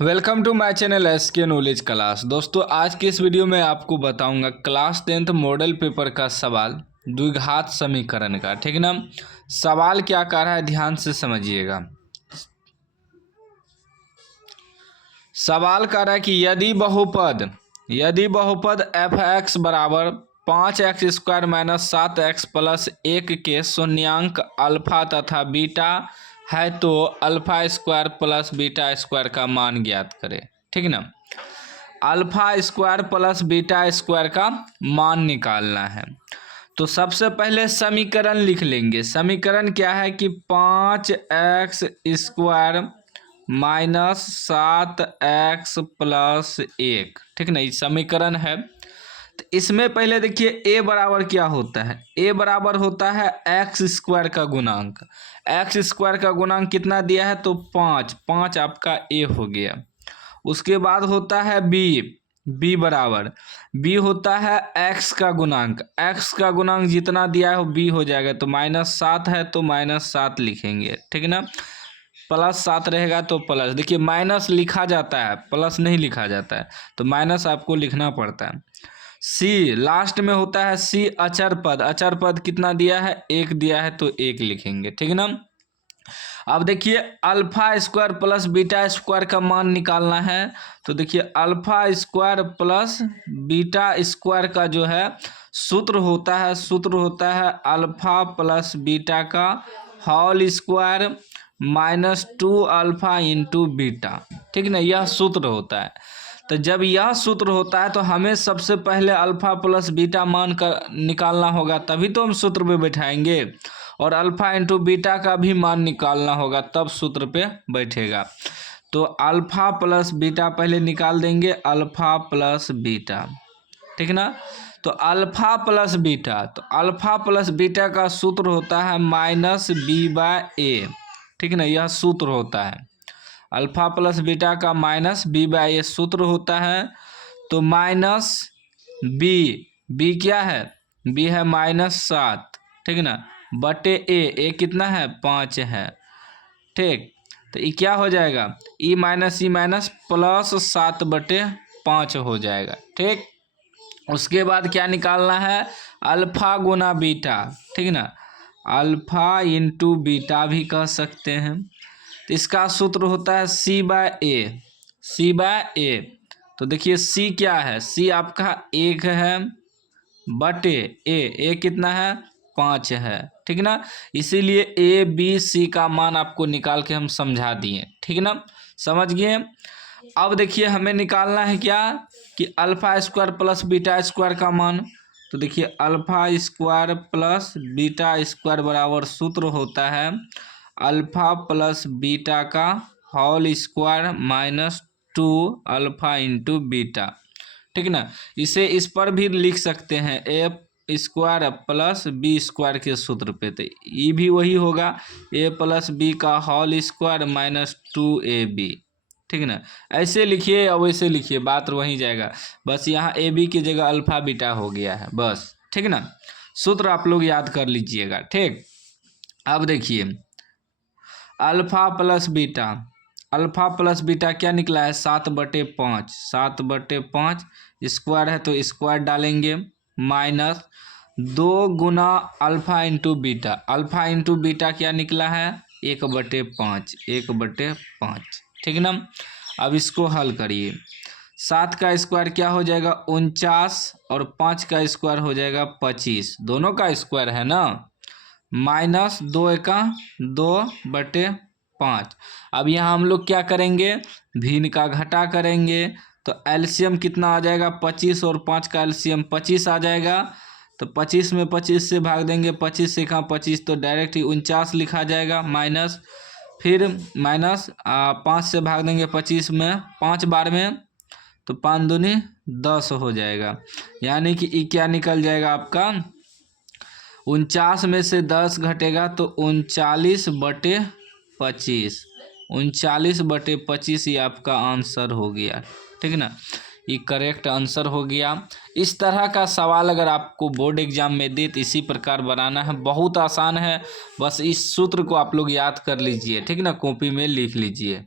Welcome to my channel SK knowledge class. दोस्तों आज के इस वीडियो में आपको बताऊंगा क्लास 10th मॉडल पेपर का सवाल द्विघात समीकरण का। ठीक है ना। सवाल क्या कह रहा है ध्यान से समझिएगा। सवाल कह रहा है कि यदि बहुपद एफ एक्स बराबर 5x² - 7x + 1 के शून्यांक अल्फा तथा बीटा है तो alpha square plus beta square का मान ज्ञात करें। ठीक है ना। Alpha square plus beta square का मान निकालना है। तो सबसे पहले समीकरण लिख लेंगे। समीकरण क्या है कि 5x² - 7x + 1। ठीक ना, ये समीकरण है। तो इसमें पहले देखिए a बराबर क्या होता है। a बराबर होता है x² का गुणांक। x² का गुणांक कितना दिया है तो 5 आपका a हो गया। उसके बाद होता है b बराबर b होता है x का गुणांक। x का गुणांक जितना दिया है वो b हो जाएगा। तो -7 है तो -7 लिखेंगे। ठीक है ना। +7 रहेगा तो प्लस, देखिए माइनस लिखा जाता है प्लस नहीं लिखा जाता है, तो माइनस आपको लिखना पड़ता है। सी लास्ट में होता है सी अचर पद कितना दिया है 1 दिया है तो 1 लिखेंगे। ठीक है ना। अब देखिए alpha square plus beta square का मान निकालना है। तो देखिए alpha square plus beta square का जो है सूत्र होता है अल्फा प्लस बीटा का whole square -2 alpha into beta. ठीक ना, यह सूत्र होता है। तो जब यह सूत्र होता है तो हमें सबसे पहले अल्फा प्लस बीटा मान का निकालना होगा, तभी तो हम सूत्र पे बैठाएंगे। और अल्फा इंटू बीटा का भी मान निकालना होगा, तब सूत्र पे बैठेगा। तो अल्फा प्लस बीटा पहले निकाल देंगे, अल्फा प्लस बीटा। ठीक ना। तो अल्फा प्लस बीटा का सूत्र होता है -b/a। ठीक ना, यह सूत्र होता है अल्फा प्लस बीटा का -b/a सूत्र होता है। तो -b क्या है, b है -7। ठीक ना, बटे a कितना है 5 है। ठीक, तो ये क्या हो जाएगा e - +7/5 हो जाएगा। ठीक, उसके बाद क्या निकालना है अल्फा गुना बीटा। ठीक ना, अल्फा इंटू बीटा भी कह सकते हैं। तो इसका सूत्र होता है c/a। तो देखिए c क्या है, c आपका 1 है बटे a कितना है 5 है। ठीक ना, इसीलिए a b c का मान आपको निकाल के हम समझा दिए। ठीक ना, समझ गए। अब देखिए हमें निकालना है क्या कि alpha square plus beta square का मान। तो देखिए alpha square plus beta square बराबर सूत्र होता है अल्फा प्लस बीटा का whole square -2 alpha into beta. ठीक ना, इसे इस पर भी लिख सकते हैं A square plus B square के सूत्र पे। तो ये भी वही होगा a प्लस बी का होल स्क्वायर -2ab। ठीक ना, ऐसे लिखिए या वैसे लिखिए बात वहीं जाएगा, बस यहाँ ए बी की जगह अल्फा बीटा हो गया है बस। ठीक ना, सूत्र आप लोग याद कर लीजिएगा। ठीक, अब देखिए अल्फा प्लस बीटा क्या निकला है 7/5। 7/5 स्क्वायर है तो स्क्वायर डालेंगे -2 गुना alpha into beta. Alpha into beta क्या निकला है 1/5। 1/5। ठीक ना। अब इसको हल करिए। 7 का स्क्वायर क्या हो जाएगा 49 और 5 का स्क्वायर हो जाएगा 25। दोनों का स्क्वायर है ना। -2 × 2/5। अब यहाँ हम लोग क्या करेंगे भिन्न का घटा करेंगे। तो एलसीएम कितना आ जाएगा 25 और 5 का एलसीएम 25 आ जाएगा। तो 25 में 25 से भाग देंगे, 25 से 25 तो डायरेक्ट ही 49 लिखा जाएगा। फिर -5 से भाग देंगे 25 में 5 बार में, तो 5 दूनी 10 हो जाएगा। यानी कि ये क्या निकल जाएगा आपका 49 में से 10 घटेगा तो 39/25। 39/25 ये आपका आंसर हो गया। ठीक ना, ये करेक्ट आंसर हो गया। इस तरह का सवाल अगर आपको बोर्ड एग्जाम में दे तो इसी प्रकार बनाना है, बहुत आसान है। बस इस सूत्र को आप लोग याद कर लीजिए। ठीक ना, कॉपी में लिख लीजिए।